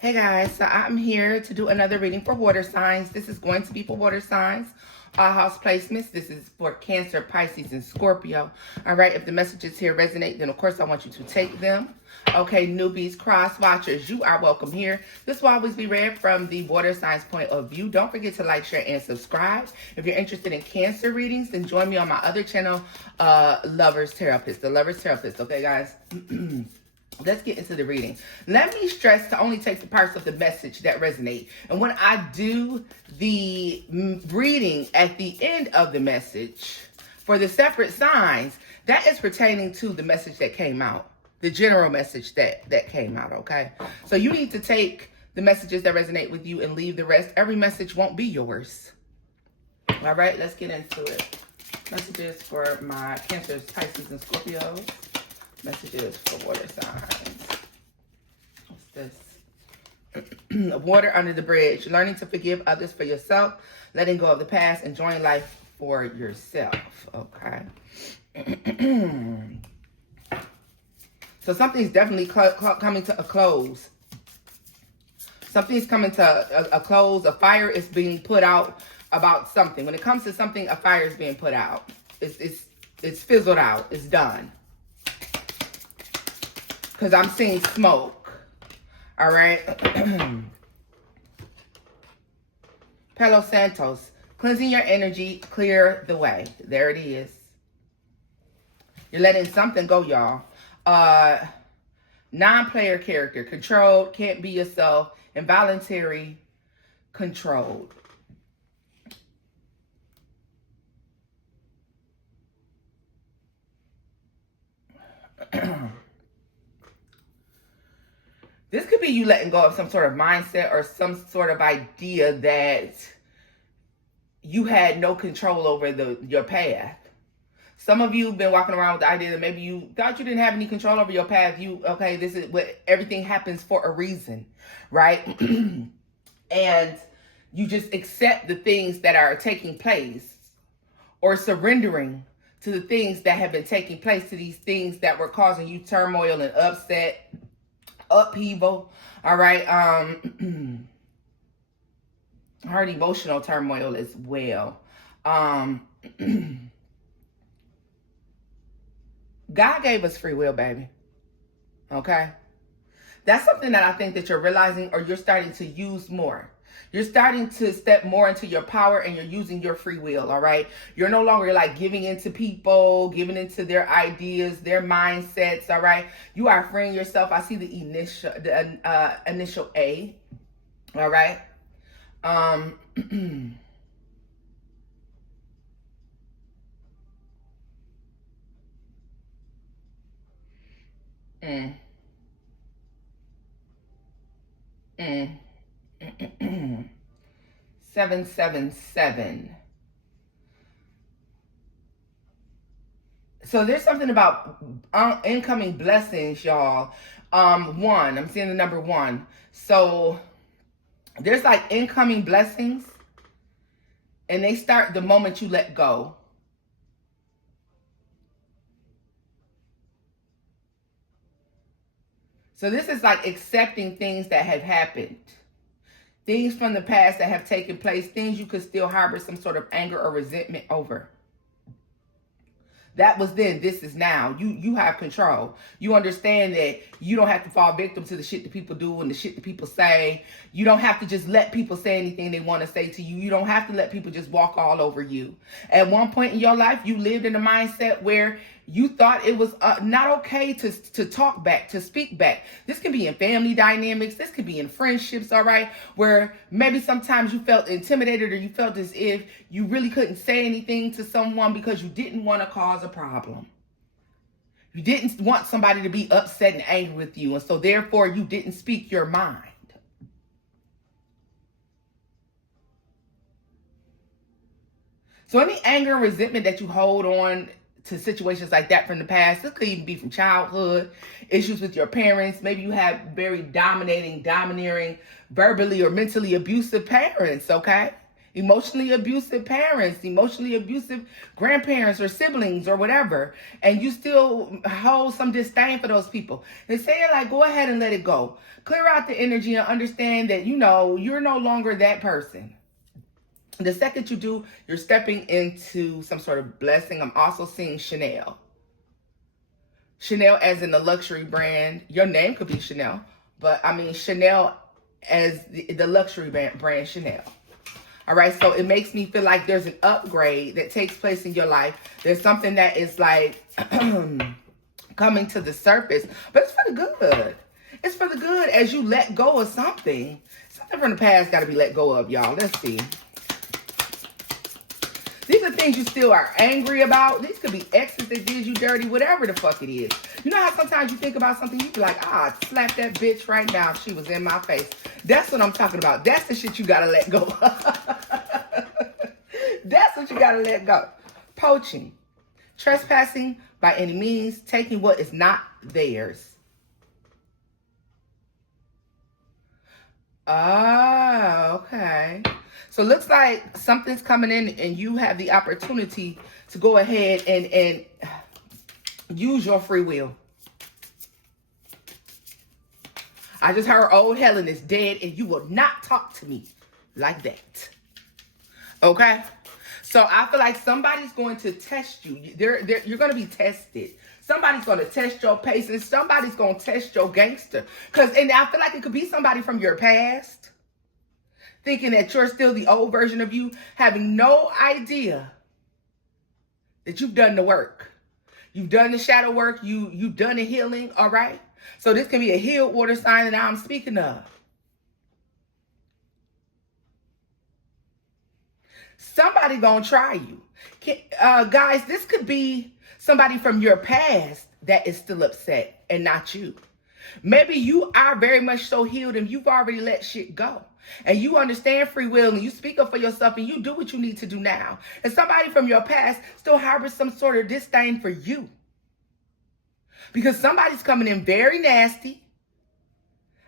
Hey guys, so I'm here to do another reading for water signs. This is going to be for water signs, all house placements. This is for Cancer, Pisces, and Scorpio. All right, if the messages here resonate, then of course I want you to take them. Okay, newbies, cross watchers, you are welcome here. This will always be read from the water signs point of view. Don't forget to like, share, and subscribe. If you're interested in Cancer readings, then join me on my other channel, Lovers Therapist, the Lovers Therapist. Okay, guys. Let's get into the reading. Let me stress to only take the parts of the message that resonate. And when I do the reading at the end of the message for the separate signs, that is pertaining to the message that came out, the general message that came out, okay? So you need to take the messages that resonate with you and leave the rest. Every message won't be yours. All right, let's get into it. Messages for my Cancers, Pisces, and Scorpios. Messages for water signs. What's this? Water under the bridge. Learning to forgive others for yourself. Letting go of the past. Enjoying life for yourself. Okay. So something's definitely coming to a close. Something's coming to a close. A fire is being put out about something. When it comes to something, a fire is being put out. It's fizzled out. It's done. Because I'm seeing smoke. All right. Palo Santos. Cleansing your energy. Clear the way. There it is. You're letting something go, y'all. Non-player character. Controlled. Can't be yourself. Involuntary. Controlled. This could be you letting go of some sort of mindset or some sort of idea that you had no control over your path. Some of you have been walking around with the idea that maybe you thought you didn't have any control over your path. Okay, this is what everything happens for a reason, right? And you just accept the things that are taking place or surrendering to the things that have been taking place, to these things that were causing you turmoil and upheaval. All right. Heard emotional turmoil as well. God gave us free will, baby. Okay. That's something that I think that you're realizing, or you're starting to use more. You're starting to step more into your power, and you're using your free will, all right? You're no longer like giving into people, giving into their ideas, their mindsets, all right? You are freeing yourself. I see the initial A, all right? mm. 777. So there's something about incoming blessings, y'all. One, I'm seeing the number 1. So there's like incoming blessings, and they start the moment you let go. So this is like accepting things that have happened. Things from the past that have taken place. Things you could still harbor some sort of anger or resentment over. That was then. This is now. You have control. You understand that you don't have to fall victim to the shit that people do and the shit that people say. You don't have to just let people say anything they want to say to you. You don't have to let people just walk all over you. At one point in your life, you lived in a mindset where you thought it was not okay to talk back, to speak back. This can be in family dynamics. This could be in friendships, all right? Where maybe sometimes you felt intimidated, or you felt as if you really couldn't say anything to someone because you didn't want to cause a problem. You didn't want somebody to be upset and angry with you. And so therefore you didn't speak your mind. So any anger and resentment that you hold on to situations like that from the past, this could even be from childhood, issues with your parents. Maybe you have very domineering, verbally or mentally abusive parents, okay? emotionally abusive parents, emotionally abusive grandparents or siblings or whatever, and you still hold some disdain for those people. They're saying, like, go ahead and let it go. Clear out the energy and understand that, you know, you're no longer that person. The second you do, you're stepping into some sort of blessing. I'm also seeing Chanel. Chanel as in the luxury brand. Your name could be Chanel, but I mean Chanel as the luxury brand Chanel. All right, so it makes me feel like there's an upgrade that takes place in your life. There's something that is like coming to the surface, but it's for the good. It's for the good as you let go of something. Something from the past got to be let go of, y'all. Let's see. These are things you still are angry about. These could be exes that did you dirty, whatever the fuck it is. You know how sometimes you think about something, you be like, ah, I'd slap that bitch right now if she was in my face. That's what I'm talking about. That's the shit you gotta let go of. That's what you gotta let go. Poaching. Trespassing by any means. Taking what is not theirs. Oh, okay. So it looks like something's coming in and you have the opportunity to go ahead and use your free will. I just heard old Helen is dead and you will not talk to me like that. Okay? So I feel like somebody's going to test you. You're going to be tested. Somebody's going to test your patience. Somebody's going to test your gangster. And I feel like it could be somebody from your past, thinking that you're still the old version of you, having no idea that you've done the work. You've done the shadow work. You've done the healing, all right? So this can be a healed water sign that I'm speaking of. Somebody gonna try you. Guys, this could be somebody from your past that is still upset and not you. Maybe you are very much so healed and you've already let shit go. And you understand free will and you speak up for yourself and you do what you need to do now. And somebody from your past still harbors some sort of disdain for you. Because somebody's coming in very nasty.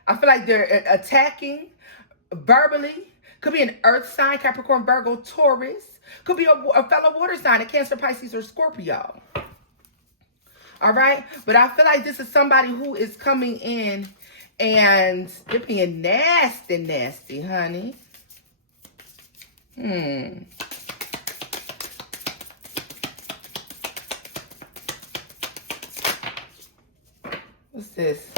I feel like they're attacking verbally. Could be an earth sign, Capricorn, Virgo, Taurus. Could be a fellow water sign, a Cancer, Pisces, or Scorpio. All right? But I feel like this is somebody who is coming in and they're being nasty, honey. What's this?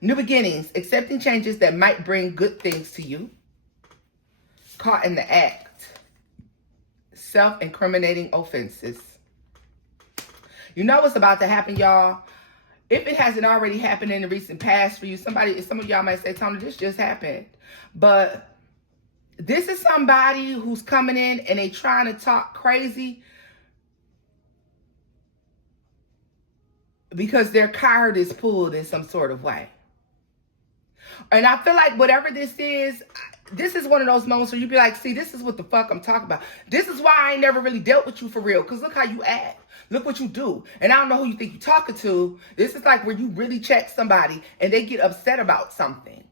New beginnings, accepting changes that might bring good things to you. Caught in the act. Self-incriminating offenses. You know what's about to happen, y'all. If it hasn't already happened in the recent past for you, some of y'all might say, Tony, this just happened. But this is somebody who's coming in and they trying to talk crazy because their card is pulled in some sort of way. And I feel like whatever this is one of those moments where you be like, see, this is what the fuck I'm talking about. This is why I ain't never really dealt with you for real. Because look how you act. Look what you do. And I don't know who you think you're talking to. This is like where you really check somebody and they get upset about something.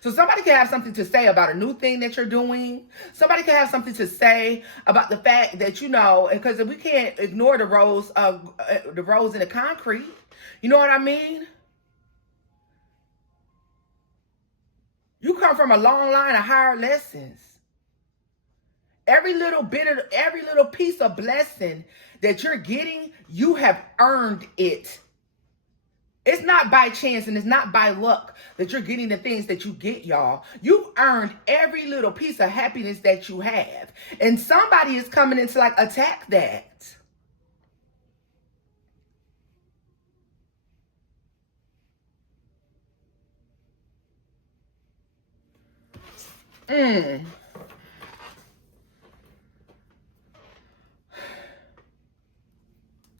So somebody can have something to say about a new thing that you're doing. Somebody can have something to say about the fact that, you know, because we can't ignore the rows in the concrete. You know what I mean? You come from a long line of hard lessons. Every little piece of blessing that you're getting, you have earned it. It's not by chance and it's not by luck that you're getting the things that you get, y'all. You've earned every little piece of happiness that you have. And somebody is coming in to like attack that.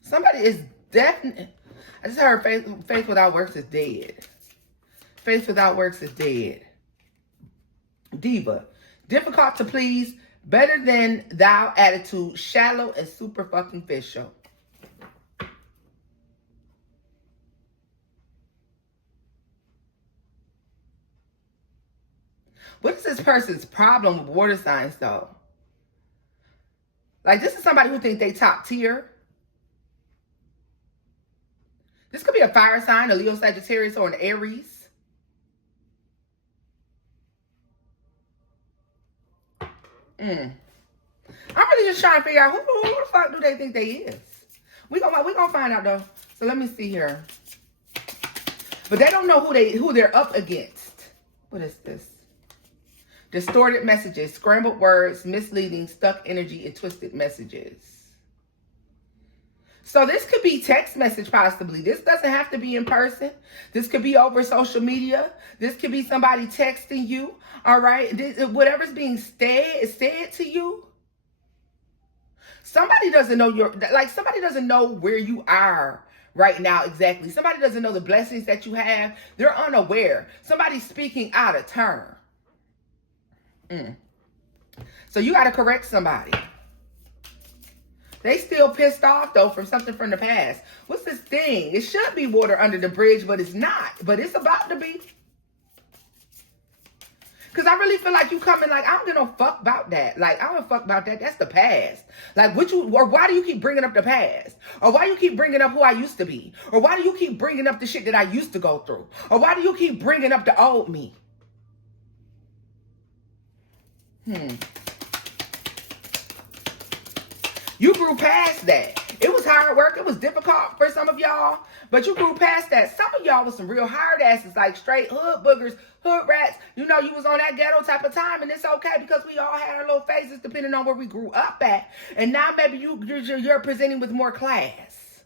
Somebody is definitely, I just heard faith without works is dead. Faith without works is dead. Diva, difficult to please, better than thou attitude, shallow and super fucking official. What is this person's problem with water signs, though? Like, this is somebody who thinks they top tier. This could be a fire sign, a Leo, Sagittarius, or an Aries. I'm really just trying to figure out who the fuck do they think they is. We gonna find out, though. So let me see here. But they don't know who they're up against. What is this? Distorted messages, scrambled words, misleading, stuck energy, and twisted messages. So this could be text message possibly. This doesn't have to be in person. This could be over social media. This could be somebody texting you. All right. Whatever's being said to you. Somebody doesn't know somebody doesn't know where you are right now exactly. Somebody doesn't know the blessings that you have. They're unaware. Somebody's speaking out of turn. So you got to correct somebody. They still pissed off, though, from something from the past. What's this thing? It should be water under the bridge, but it's not. But it's about to be. Because I really feel like you coming like, I don't give no fuck about that. Like, I don't fuck about that. That's the past. Like, or why do you keep bringing up the past? Or why do you keep bringing up who I used to be? Or why do you keep bringing up the shit that I used to go through? Or why do you keep bringing up the old me? You grew past that. It was hard work. It was difficult for some of y'all, but you grew past that. Some of y'all was some real hard asses, like straight hood boogers, hood rats. You know, you was on that ghetto type of time, and it's okay because we all had our little phases depending on where we grew up at. And now maybe you're presenting with more class,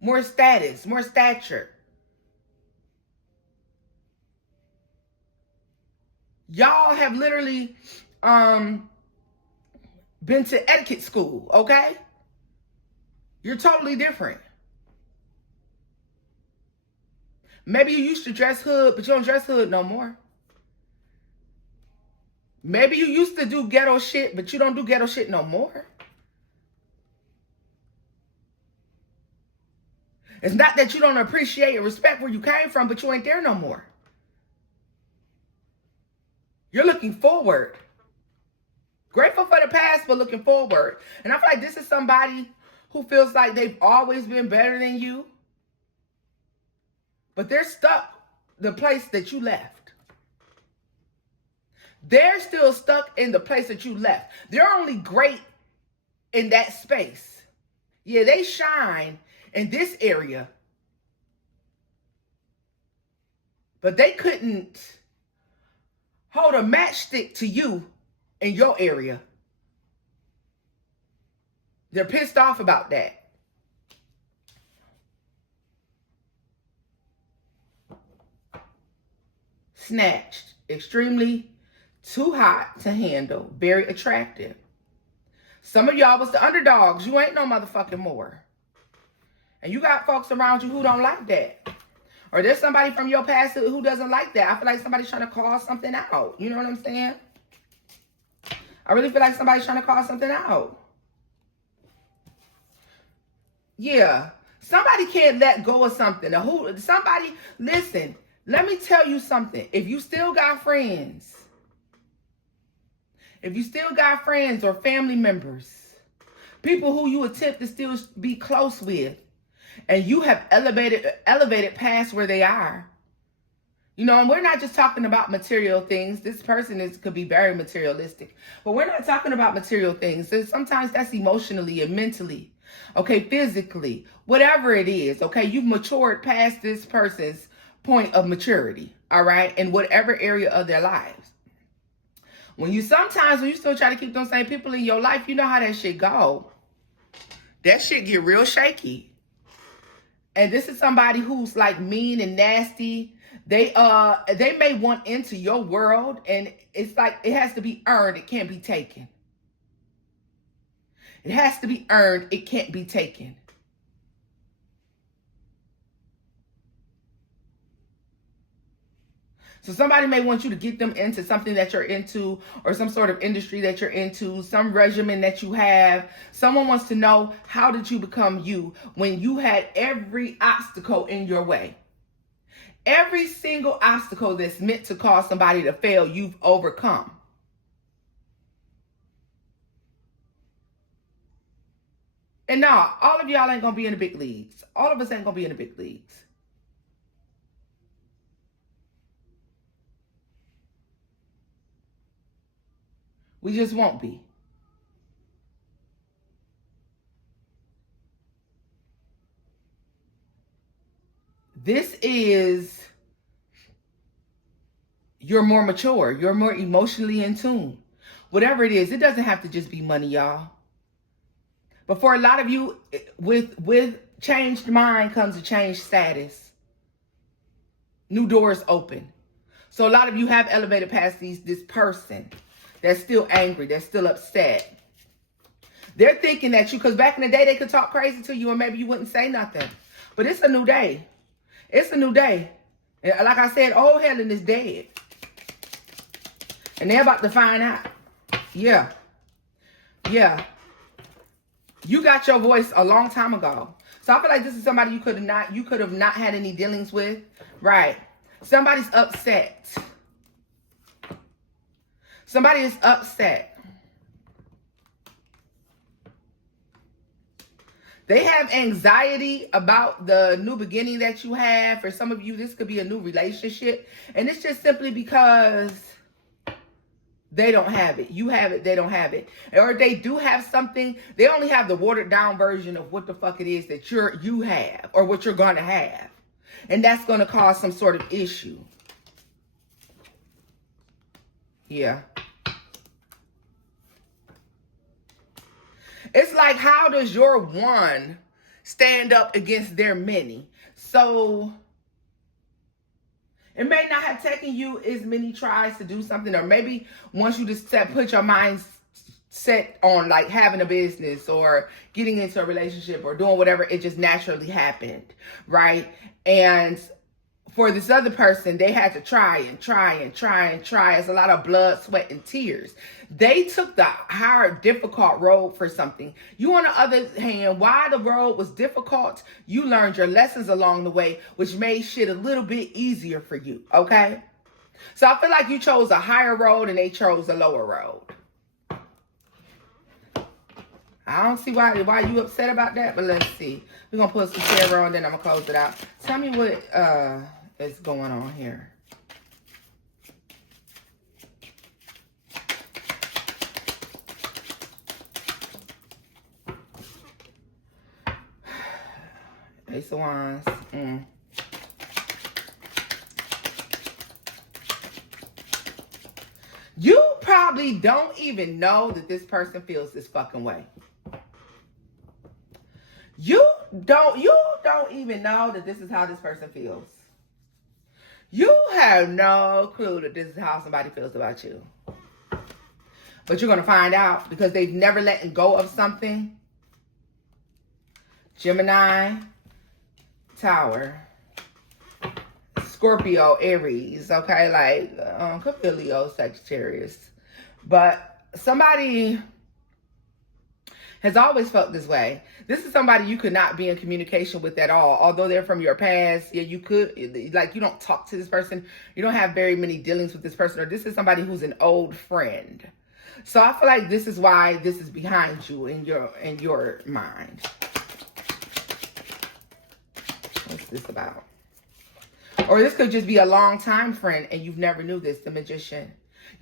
more status, more stature. Y'all have literally been to etiquette school, okay? You're totally different. Maybe you used to dress hood, but you don't dress hood no more. Maybe you used to do ghetto shit, but you don't do ghetto shit no more. It's not that you don't appreciate and respect where you came from, but you ain't there no more. You're looking forward. Grateful for the past, but looking forward. And I feel like this is somebody who feels like they've always been better than you. But they're stuck the place that you left. They're still stuck in the place that you left. They're only great in that space. Yeah, they shine in this area. But they couldn't hold a matchstick to you in your area. They're pissed off about that. Snatched. Extremely too hot to handle. Very attractive. Some of y'all was the underdogs. You ain't no motherfucking more. And you got folks around you who don't like that. Or there's somebody from your past who doesn't like that. I feel like somebody's trying to call something out. You know what I'm saying? I really feel like somebody's trying to call something out. Yeah. Somebody can't let go of something. Somebody, listen, let me tell you something. If you still got friends, or family members, people who you attempt to still be close with, and you have elevated past where they are, you know, and we're not just talking about material things. This person could be very materialistic, but we're not talking about material things. Sometimes that's emotionally and mentally, okay, physically, whatever it is, okay, you've matured past this person's point of maturity, all right, in whatever area of their lives. When you still try to keep those same people in your life, you know how that shit go. That shit get real shaky. And this is somebody who's like mean and nasty. They may want into your world, and it's like it has to be earned. It can't be taken. It has to be earned. It can't be taken. So somebody may want you to get them into something that you're into, or some sort of industry that you're into, some regimen that you have. Someone wants to know, how did you become you when you had every obstacle in your way? Every single obstacle that's meant to cause somebody to fail, you've overcome. And no, all of y'all ain't going to be in the big leagues. All of us ain't going to be in the big leagues. We just won't be. This is, you're more mature. You're more emotionally in tune. Whatever it is, it doesn't have to just be money, y'all. But for a lot of you, with changed mind comes a changed status. New doors open. So a lot of you have elevated past this person that's still angry, that's still upset. They're thinking that you, because back in the day, they could talk crazy to you and maybe you wouldn't say nothing. But it's a new day. It's a new day. And like I said, old Helen is dead. And they're about to find out. Yeah. Yeah. You got your voice a long time ago. So I feel like this is somebody you could have not had any dealings with. Right. Somebody's upset. Somebody is upset. They have anxiety about the new beginning that you have. For some of you, this could be a new relationship. And it's just simply because they don't have it. You have it, they don't have it. Or they do have something, they only have the watered down version of what the fuck it is that you have or what you're going to have. And that's going to cause some sort of issue. Yeah. It's like, how does your one stand up against their many? So it may not have taken you as many tries to do something, or maybe once you just put your mind set on like having a business or getting into a relationship or doing whatever, it just naturally happened, right? And for this other person, they had to try and try and try and try. It's a lot of blood, sweat, and tears. They took the hard, difficult road for something. You, on the other hand, while the road was difficult, you learned your lessons along the way, which made shit a little bit easier for you, okay? So I feel like you chose a higher road and they chose a lower road. I don't see why you upset about that, but let's see. We're going to put some tarot on, then I'm going to close it out. Tell me what is going on here. Ace of Wands. You probably don't even know that this person feels this fucking way. You don't even know that this is how this person feels. You have no clue that this is how somebody feels about you. But you're going to find out because they've never let go of something. Gemini, Tower, Scorpio, Aries, okay? Like, could be Leo, Sagittarius. But somebody has always felt this way. This is somebody you could not be in communication with at all. Although they're from your past, yeah, you could, like, you don't talk to this person. You don't have very many dealings with this person. Or this is somebody who's an old friend. So I feel like this is why this is behind you in your mind. What's this about? Or this could just be a long time friend and you've never knew this, the Magician.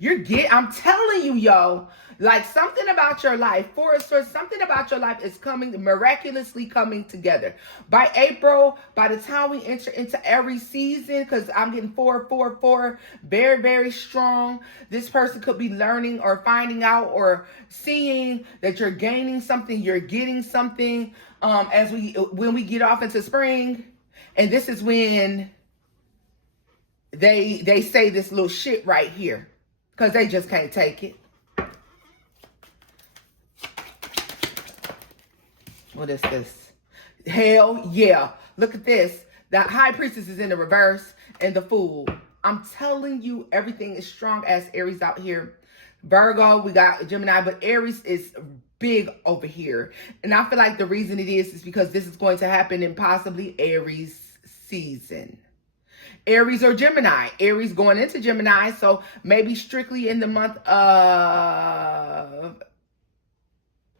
I'm telling you, yo, like something about your life, something about your life is miraculously coming together. By April, by the time we enter into every season, because I'm getting 4, very, very strong. This person could be learning or finding out or seeing that you're gaining something, you're getting something when we get off into spring. And this is when they say this little shit right here. Because they just can't take it. What is this? Hell yeah. Look at this. The High Priestess is in the reverse and the Fool. I'm telling you, everything is strong as Aries out here. Virgo, we got Gemini, but Aries is big over here. And I feel like the reason it is because this is going to happen in possibly Aries season. Aries or Gemini. Aries going into Gemini, so maybe strictly in the month of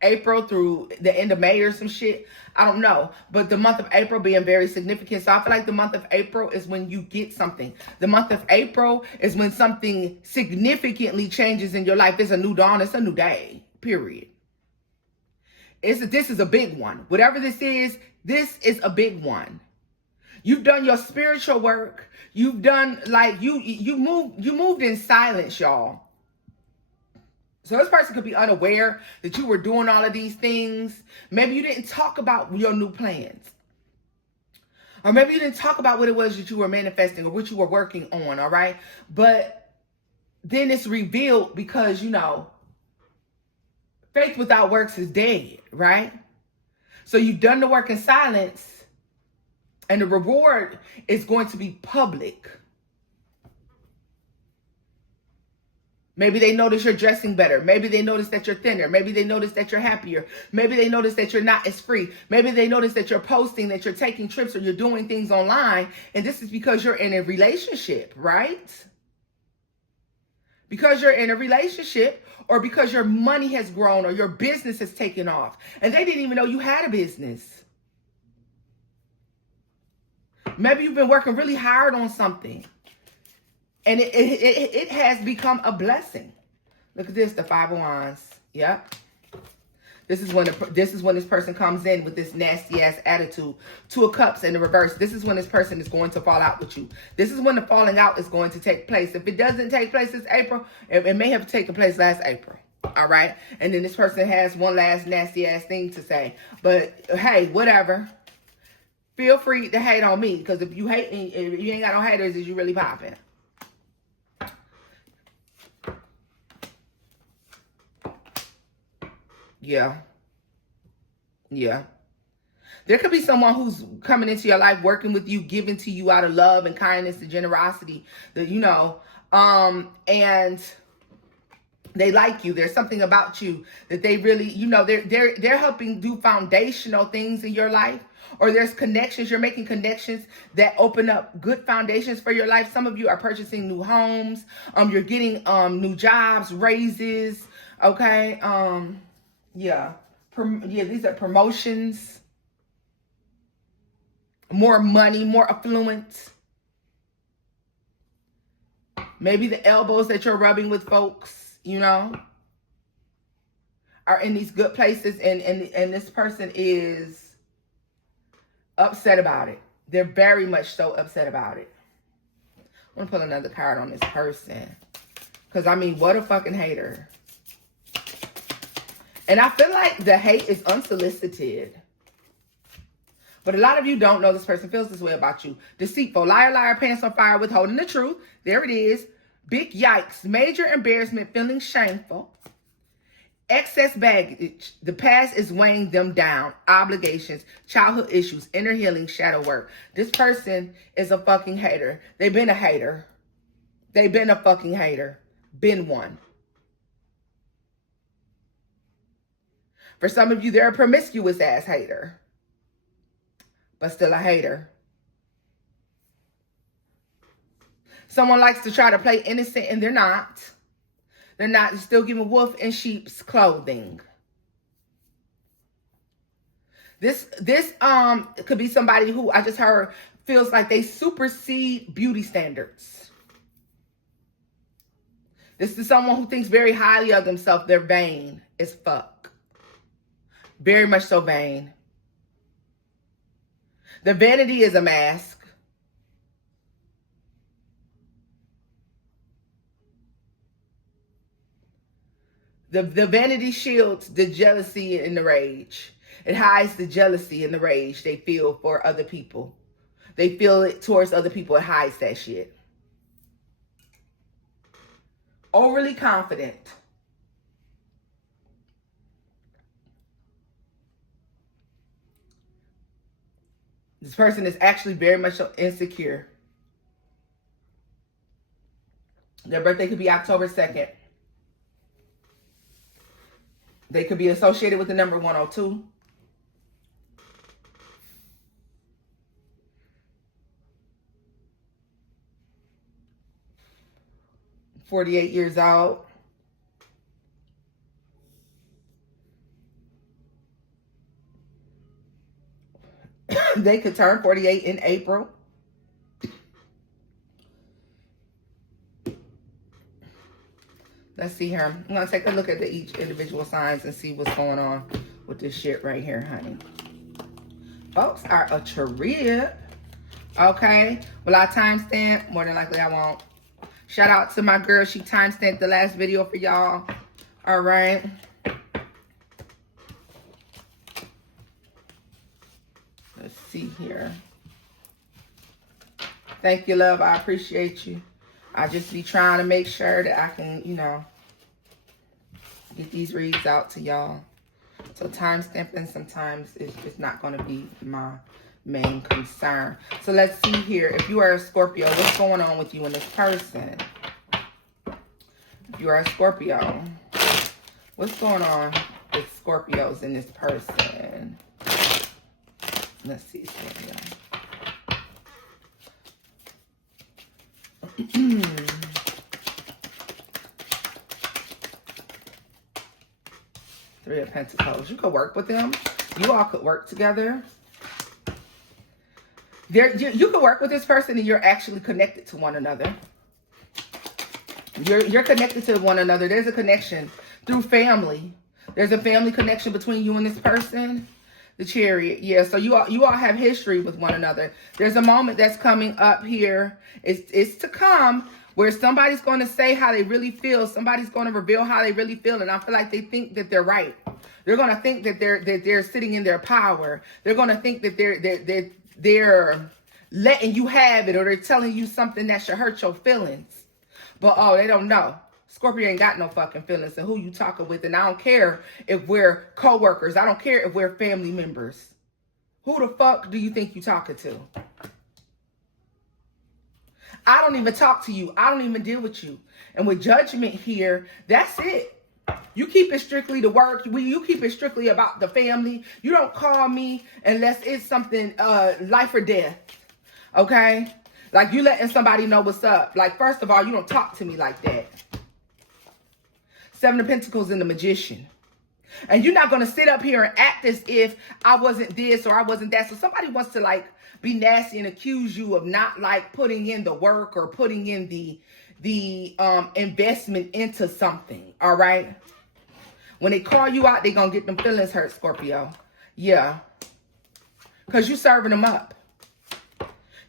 April through the end of May or some shit. I don't know. But the month of April being very significant. So I feel like the month of April is when you get something. The month of April is when something significantly changes in your life. It's a new dawn. It's a new day. Period. This is a big one. Whatever this is a big one. You've done your spiritual work. You've done like you moved in silence, y'all. So this person could be unaware that you were doing all of these things. Maybe you didn't talk about your new plans. Or maybe you didn't talk about what it was that you were manifesting or what you were working on, all right? But then it's revealed because, you know, faith without works is dead, right? So you've done the work in silence and the reward is going to be public. Maybe they notice you're dressing better. Maybe they notice that you're thinner. Maybe they notice that you're happier. Maybe they notice that you're not as free. Maybe they notice that you're posting, that you're taking trips or you're doing things online. And this is because you're in a relationship, right? Because you're in a relationship or because your money has grown or your business has taken off. And they didn't even know you had a business. Maybe you've been working really hard on something. And it has become a blessing. Look at this, the Five of Wands. Yep. This is when this person comes in with this nasty ass attitude. Two of Cups in the reverse. This is when this person is going to fall out with you. This is when the falling out is going to take place. If it doesn't take place this April, it may have taken place last April. All right. And then this person has one last nasty ass thing to say. But hey, whatever. Feel free to hate on me. Because if you ain't got no haters, is you really popping? Yeah. There could be someone who's coming into your life, working with you, giving to you out of love and kindness and generosity that, you know, and they like you. There's something about you that they really, you know, they're helping do foundational things in your life, or there's connections. You're making connections that open up good foundations for your life. Some of you are purchasing new homes. You're getting new jobs, raises. Okay. Yeah, these are promotions, more money, more affluence. Maybe the elbows that you're rubbing with folks, you know, are in these good places, and this person is upset about it. They're very much so upset about it. I'm going to pull another card on this person. Because, I mean, what a fucking hater. And I feel like the hate is unsolicited. But a lot of you don't know this person feels this way about you. Deceitful, liar, liar, pants on fire, withholding the truth. There it is. Big yikes. Major embarrassment, feeling shameful. Excess baggage. The past is weighing them down. Obligations, childhood issues, inner healing, shadow work. This person is a fucking hater. They've been a hater. They've been a fucking hater. Been one. For some of you, they're a promiscuous ass hater, but still a hater. Someone likes to try to play innocent and they're not. They're not. They're still giving wolf in sheep's clothing. This could be somebody who I just heard feels like they supersede beauty standards. This is someone who thinks very highly of themselves. They're vain as fuck. Very much so vain. The vanity is a mask. The vanity shields the jealousy and the rage. It hides the jealousy and the rage they feel for other people. They feel it towards other people. It hides that shit. Overly confident. This person is actually very much insecure. Their birthday could be October 2nd. They could be associated with the number 102. 48 years old. They could turn 48 in April. Let's see here. I'm going to take a look at each individual signs and see what's going on with this shit right here, honey. Folks are a trip. Okay. Will I timestamp? More than likely I won't. Shout out to my girl. She timestamped the last video for y'all. All right. Let's see here. Thank you, love. I appreciate you. I just be trying to make sure that I can, you know, get these reads out to y'all. So time stamping sometimes is just not going to be my main concern. So let's see here. If you are a Scorpio, what's going on with you and this person? If you are a Scorpio, what's going on with Scorpios and this person? Let's see, Scorpio. Three of Pentacles. You could work with them. You all could work together. You could work with this person and you're actually connected to one another. You're connected to one another. There's a connection through family. There's a family connection between you and this person. The Chariot. Yeah, so you all have history with one another. There's a moment that's coming up here. It's to come where somebody's going to say how they really feel. Somebody's going to reveal how they really feel. And I feel like they think that they're right. They're going to think that they're sitting in their power. They're going to think that they're letting you have it, or they're telling you something that should hurt your feelings. But oh, they don't know. Scorpio ain't got no fucking feelings and who you talking with. And I don't care if we're co-workers. I don't care if we're family members. Who the fuck do you think you talking to? I don't even talk to you. I don't even deal with you. And with judgment here, that's it. You keep it strictly to work. You keep it strictly about the family. You don't call me unless it's something life or death. Okay? Like you letting somebody know what's up. Like, first of all, you don't talk to me like that. Seven of Pentacles and the Magician. And you're not going to sit up here and act as if I wasn't this or I wasn't that. So somebody wants to like be nasty and accuse you of not like putting in the work or putting in the investment into something. All right. When they call you out, they're going to get them feelings hurt, Scorpio. Yeah. Because you serving them up.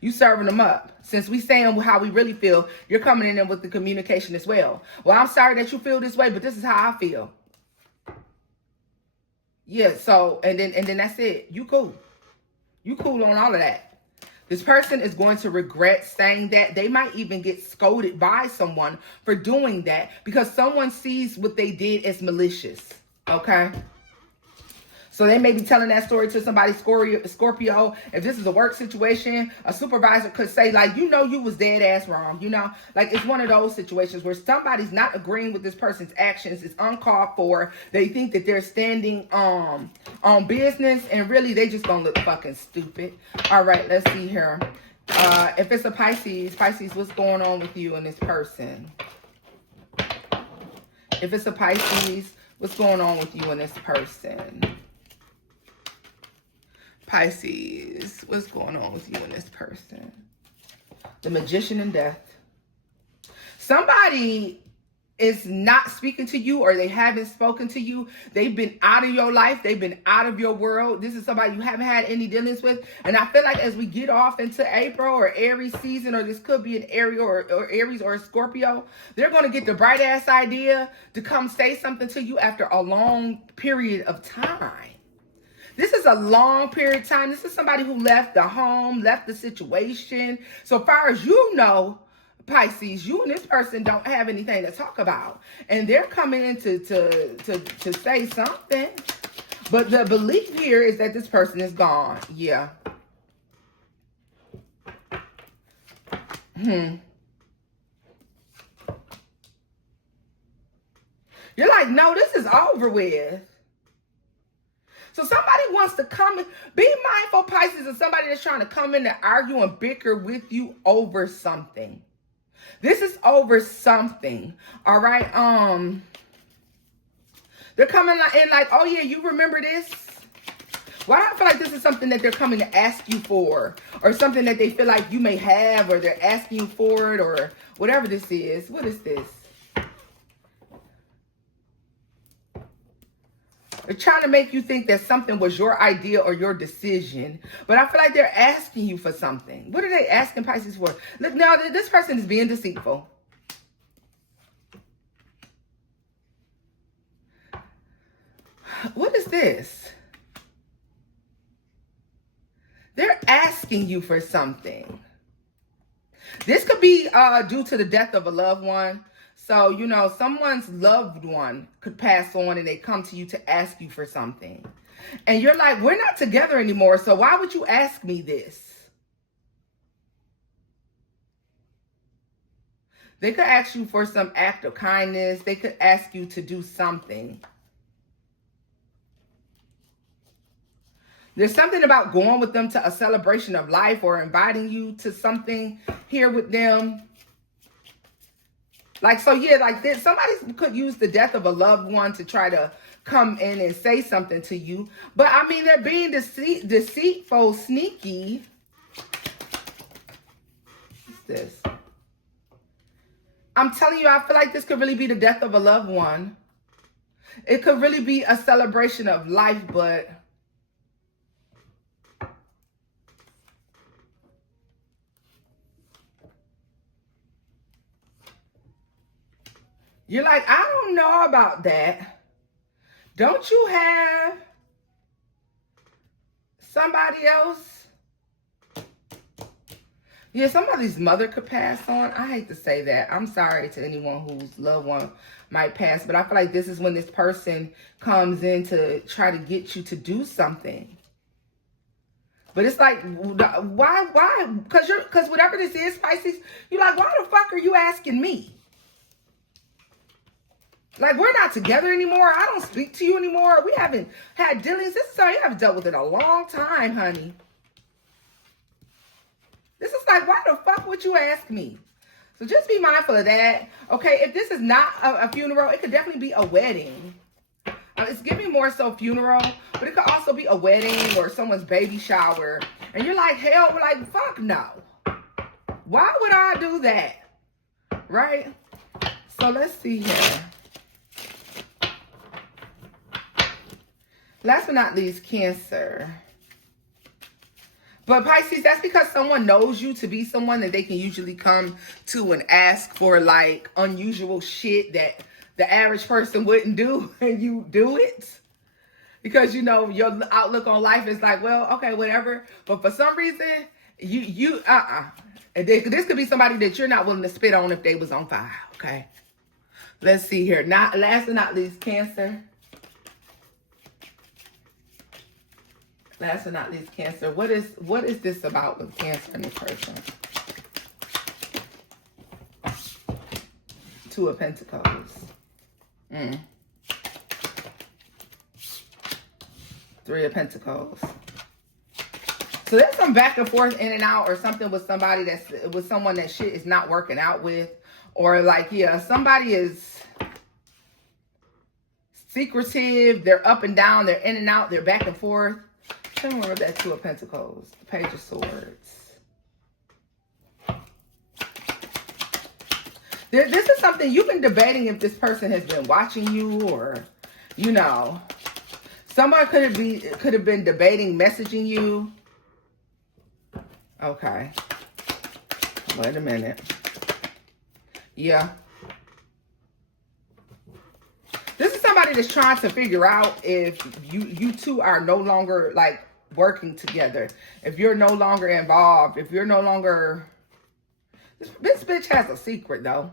You serving them up. Since we saying how we really feel, you're coming in there with the communication as well. Well, I'm sorry that you feel this way, but this is how I feel. Yeah, so, and then that's it. You cool. You cool on all of that. This person is going to regret saying that. They might even get scolded by someone for doing that because someone sees what they did as malicious. Okay? So they may be telling that story to somebody, Scorpio. If this is a work situation, a supervisor could say, like, you know, you was dead ass wrong. You know, like it's one of those situations where somebody's not agreeing with this person's actions. It's uncalled for. They think that they're standing on business and really they just gonna look fucking stupid. All right, let's see here. If it's a Pisces, what's going on with you and this person? If it's a Pisces, what's going on with you and this person? Pisces, what's going on with you and this person? The Magician and Death. Somebody is not speaking to you or they haven't spoken to you. They've been out of your life. They've been out of your world. This is somebody you haven't had any dealings with. And I feel like as we get off into April or Aries season, or this could be an Aries or Aries or a Scorpio, they're going to get the bright ass idea to come say something to you after a long period of time. This is a long period of time. This is somebody who left the home, left the situation. So far as you know, Pisces, you and this person don't have anything to talk about. And they're coming in to say something. But the belief here is that this person is gone. Yeah. You're like, no, this is over with. So somebody wants to come in. Be mindful, Pisces, of somebody that's trying to come in and argue and bicker with you over something. This is over something. All right. They're coming in like, oh yeah, you remember this? Why do I feel like this is something that they're coming to ask you for, or something that they feel like you may have, or they're asking you for it, or whatever this is? What is this? They're trying to make you think that something was your idea or your decision. But I feel like they're asking you for something. What are they asking Pisces for? Look, now this person is being deceitful. What is this? They're asking you for something. This could be due to the death of a loved one. So, you know, someone's loved one could pass on and they come to you to ask you for something. And you're like, we're not together anymore, so why would you ask me this? They could ask you for some act of kindness. They could ask you to do something. There's something about going with them to a celebration of life or inviting you to something here with them. Like, so yeah, like this, somebody could use the death of a loved one to try to come in and say something to you. But I mean, they're being deceitful, sneaky. What's this? I'm telling you, I feel like this could really be the death of a loved one. It could really be a celebration of life, but you're like, I don't know about that. Don't you have somebody else? Yeah, somebody's mother could pass on. I hate to say that. I'm sorry to anyone whose loved one might pass, but I feel like this is when this person comes in to try to get you to do something. But it's like, why? Because whatever this is, Pisces, you're like, why the fuck are you asking me? Like, we're not together anymore. I don't speak to you anymore. We haven't had dealings. This is something you haven't dealt with in a long time, honey. This is like, why the fuck would you ask me? So just be mindful of that. Okay, if this is not a funeral, it could definitely be a wedding. It's giving more so funeral, but it could also be a wedding or someone's baby shower. And you're like, hell, we're like, fuck no. Why would I do that? Right? So let's see here. Last but not least, Cancer. But Pisces, that's because someone knows you to be someone that they can usually come to and ask for like unusual shit that the average person wouldn't do, and you do it. Because, you know, your outlook on life is like, well, okay, whatever. But for some reason, this could be somebody that you're not willing to spit on if they was on fire, okay? Let's see here. Last but not least, Cancer. Last but not least, Cancer. What is this about with Cancer and this person? Two of Pentacles. Three of Pentacles. So there's some back and forth in and out, or something with somebody with someone that shit is not working out with, or like, yeah, somebody is secretive. They're up and down. They're in and out. They're back and forth. Tell me what that Two of Pentacles, the Page of Swords. This is something you've been debating if this person has been watching you, or, you know, someone could have been debating messaging you. Okay. Wait a minute. Yeah. This is somebody that's trying to figure out if you two are no longer like working together. If you're no longer involved. If you're no longer... This bitch has a secret though.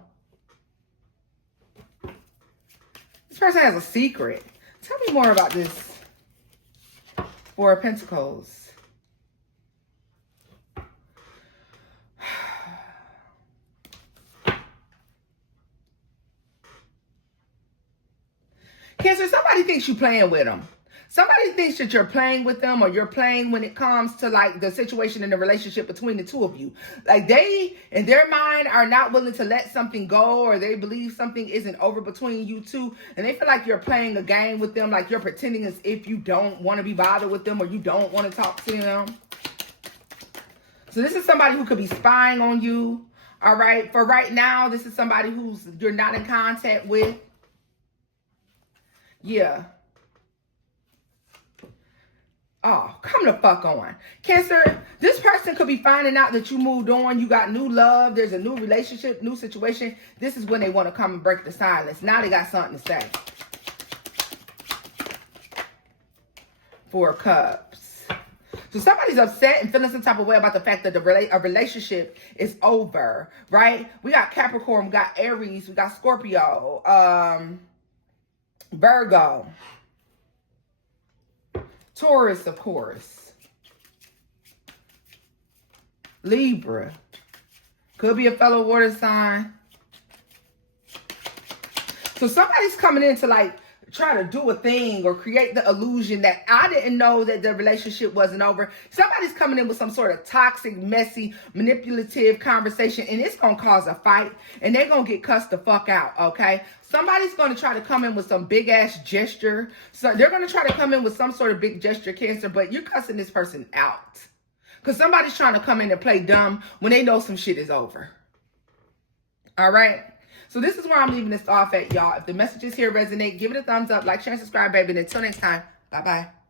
This person has a secret. Tell me more about this Four of Pentacles. Cancer, somebody thinks you playing with them. Somebody thinks that you're playing with them, or you're playing when it comes to like the situation in the relationship between the two of you. Like they, in their mind, are not willing to let something go, or they believe something isn't over between you two. And they feel like you're playing a game with them, like you're pretending as if you don't want to be bothered with them, or you don't want to talk to them. So this is somebody who could be spying on you. All right. For right now, this is somebody who's you're not in contact with. Yeah. Oh, come the fuck on. Cancer, this person could be finding out that you moved on. You got new love. There's a new relationship, new situation. This is when they want to come and break the silence. Now they got something to say. Four of Cups. So somebody's upset and feeling some type of way about the fact that a relationship is over, right? We got Capricorn, we got Aries, we got Scorpio, Virgo. Taurus, of course. Libra. Could be a fellow water sign. So somebody's coming in to like try to do a thing or create the illusion that I didn't know that the relationship wasn't over. Somebody's coming in with some sort of toxic, messy, manipulative conversation, and it's going to cause a fight, and they're going to get cussed the fuck out, okay? Somebody's going to try to come in with some big-ass gesture. So they're going to try to come in with some sort of big gesture, Cancer, but you're cussing this person out. Because somebody's trying to come in and play dumb when they know some shit is over. All right? So this is where I'm leaving this off at, y'all. If the messages here resonate, give it a thumbs up, like, share, and subscribe, baby. And until next time, bye-bye.